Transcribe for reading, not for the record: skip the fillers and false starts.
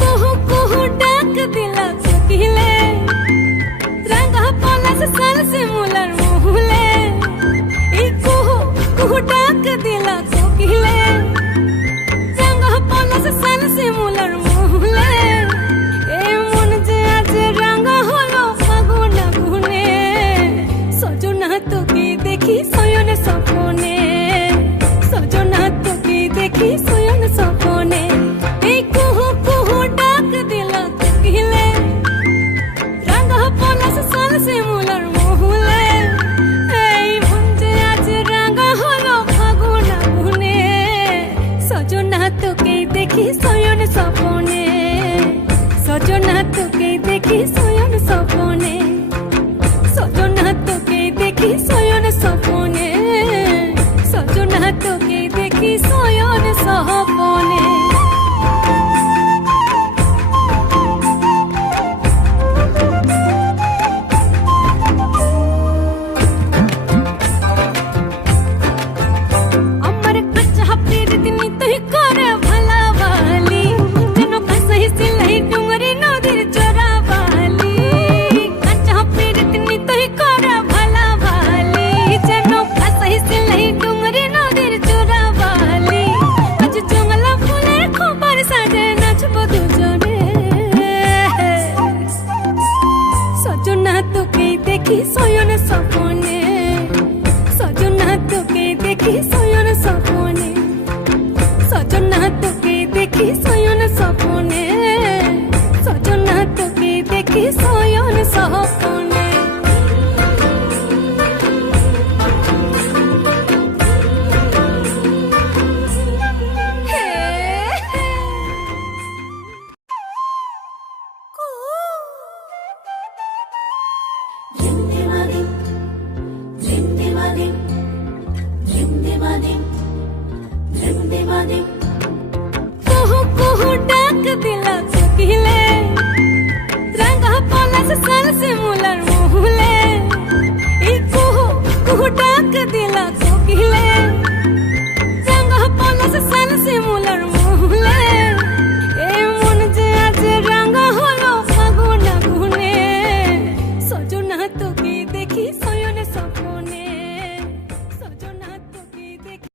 कुहू कुहू डाक दिला चुकिले रंगा पोला से साल से मुलर मुहले ई कुहू कुहू डाक दिला चुकिले रंगा पोला से साल से मुलर मुहले ए मन जे आज रंगा हलो फागुन गुने सजना তোকে দেখি সয়নে স্বপ্নে সजना তোকে দেখি সয়নে স্বপ্নে এই কুহু কুহু ডাক দিলা চুকিলে রঙা পলাশ সাল সে মুলার মহুলে এই মন যে আজ রঙা হলো ফাগুন গুনে সजना তোকে দেখি সয়নে স্বপ্নে সजना তোকে দেখি সয়নে স্বপ্নে সजना তোকে দেখি সয়নে স্বপ্নে সजना তোকে দেখি সয়নে স্বপ্নে আমার কাঁচা প্রীতি তুই করে ভালাবালি যেন কাঁসাই সিলাই ডুঙরি নদীর চোরাবালি কাঁচা প্রীতি তুই করে ভালাবালি যেন কাঁসাই সিলাই ডুঙরি নদীর চোরাবালি আজ জঙ্গলা ফুলের খোপার সাজে নাচব দুজনে সजना তোকে দেখি সয়নে স্বপ্নে সजना তোকে দেখি সয়নে স্বপ্নে সजना তোকে দেখি সয়নে স্বপ্নে সजना তোকে দেখি সয়নে স্বপ্নে হে হে কু কুহু কুহু ডাক দিলা চুকিলে রঙা পলাশ সাল সে মুলার